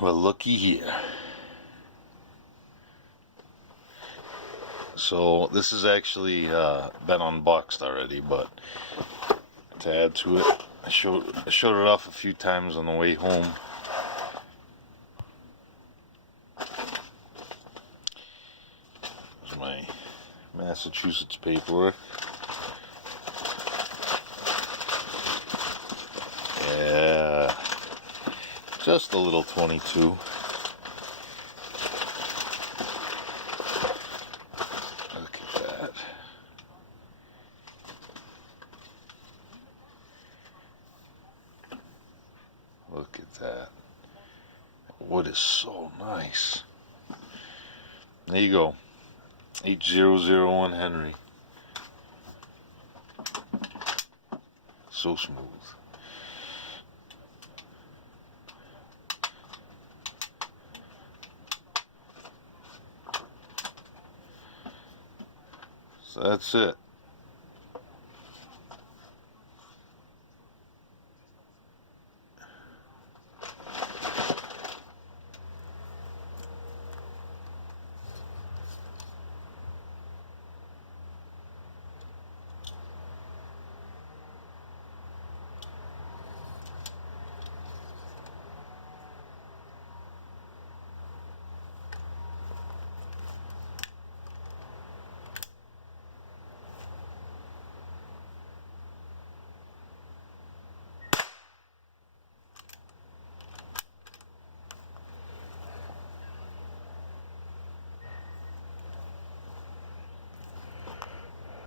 Well, looky here. So this has actually been unboxed already, but to add to it, I showed it off a few times on the way home. There's my Massachusetts paperwork. Yeah, just a little 22. Look at that. Look at that. Wood is so nice. There you go. 8001 Henry. So smooth. So that's it.